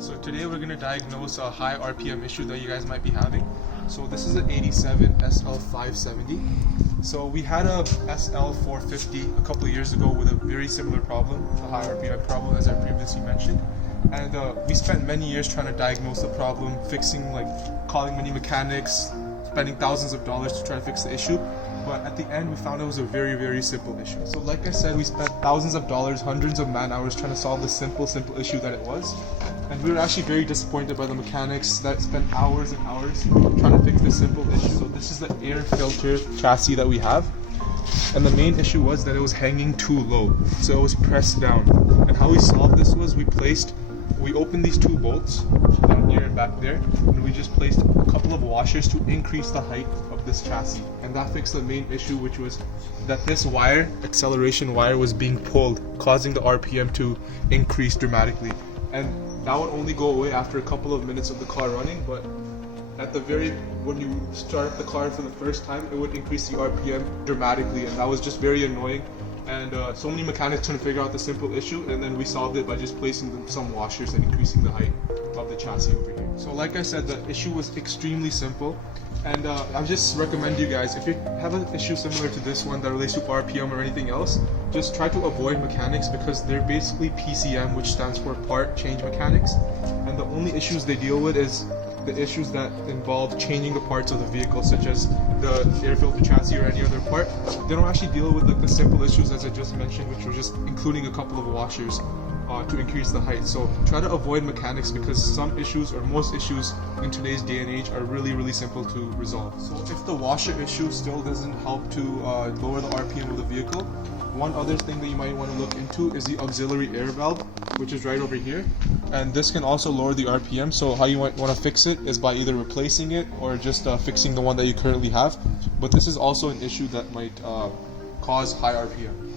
So today we're going to diagnose a high RPM issue that you guys might be having. So this is an 87 SL570. So we had a SL450 a couple of years ago with a very similar problem, a high RPM problem as I previously mentioned. And we spent many years trying to diagnose the problem, calling many mechanics, spending thousands of dollars to try to fix the issue. But at the end, we found it was a very, very simple issue. So like I said, we spent thousands of dollars, hundreds of man hours trying to solve this simple issue that it was. And we were actually very disappointed by the mechanics that spent hours and hours trying to fix this simple issue. So this is the air filter chassis that we have. And the main issue was that it was hanging too low. So it was pressed down. And how we solved this was we opened these two bolts down here and back there, and we just placed a couple of washers to increase the height of this chassis. And that fixed the main issue, which was that this wire, acceleration wire, was being pulled, causing the RPM to increase dramatically. And that would only go away after a couple of minutes of the car running, but when you start up the car for the first time, it would increase the RPM dramatically, and that was just very annoying. And so many mechanics trying to figure out the simple issue, and then we solved it by just placing some washers and increasing the height of the chassis over here. So like I said, the issue was extremely simple, and I just recommend you guys, if you have an issue similar to this one that relates to RPM or anything else, just try to avoid mechanics, because they're basically PCM, which stands for part change mechanics, and the only issues they deal with is the issues that involve changing the parts of the vehicle, such as the air filter chassis or any other part. They don't actually deal with the simple issues as I just mentioned, which were just including a couple of washers to increase the height. So try to avoid mechanics, because some issues, or most issues in today's day and age, are really, really simple to resolve. So if the washer issue still doesn't help to lower the RPM of the vehicle, one other thing that you might want to look into is the auxiliary air valve, which is right over here, and this can also lower the RPM. So how you might want to fix it is by either replacing it or just fixing the one that you currently have, but this is also an issue that might cause high RPM.